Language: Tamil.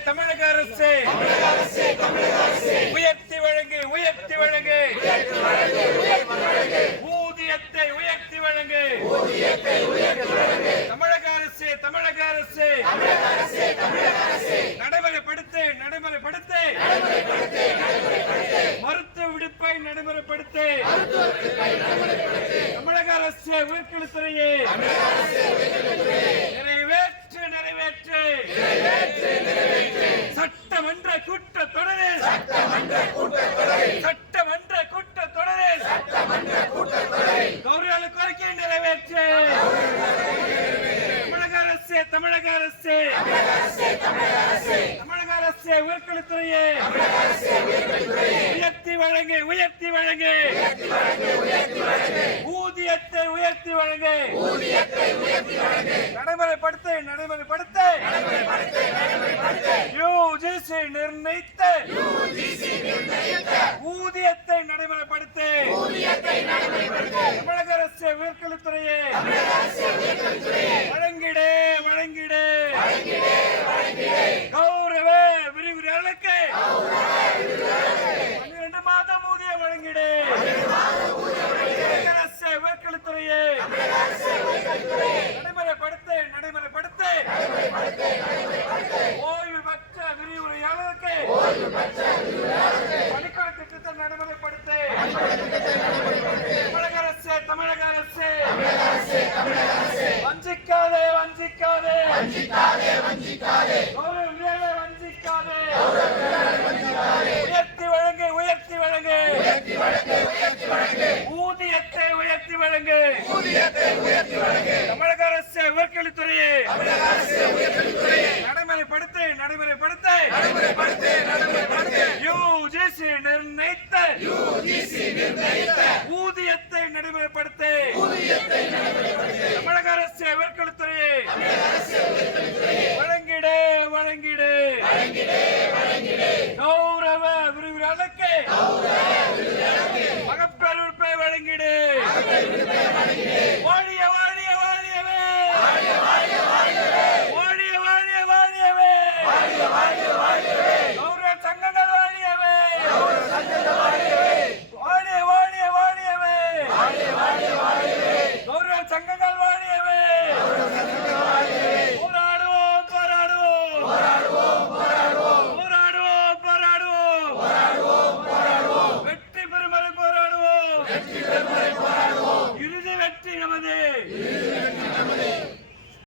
தமிழக அரசு உயர்த்தி வழங்கு ஊதியத்தை உயர்த்தி வழங்கு தமிழக அரசு நடைமுறைப்படுத்து மருத்துவ விடுப்பை நடைமுறைப்படுத்து தமிழக அரசு உயர்கல்வித்துறையை நிறைவேற்று சட்டமன்ற கூட்டத்தொடரில் கௌரவ கோரிக்கை நிறைவேற்று தமிழக அரசு உயர்கல்வித்துறையை உயர்த்தி வழங்கு ஊதியத்தை உயர்த்தி வழங்கு நடைமுறைப்படுத்து யுஜிசி நிர்ணயித்த ஊதியத்தை நடைமுறைப்படுத்து தமிழக அரசு உயர்கல்வித்துறையை வழங்கிடு கௌரவ விரிவுரையாளருக்கு 12 மாதம் ஊதியம் வழங்கிடு அரசு உயர்கல்வித்துறையை நடைமுறைப்படுத்து ஓய்வு பெற்ற விரிவுரையாளருக்கு பணிக்கால திட்டத்தை நடைமுறைப்படுத்து தமிழக அரசு வஞ்சிக்காதே உயர்த்தி வழங்கு ஊதியத்தை உயர்த்தி வழங்கு தமிழக அரசு உயர்கல்வித்துறையை நடைமுறைப்படுத்து யுஜிசி நிர்ணயித்த ஊதியத்தை நடைமுறைப்படுத்து தமிழக அரசு உயர்கல்வித்துறையை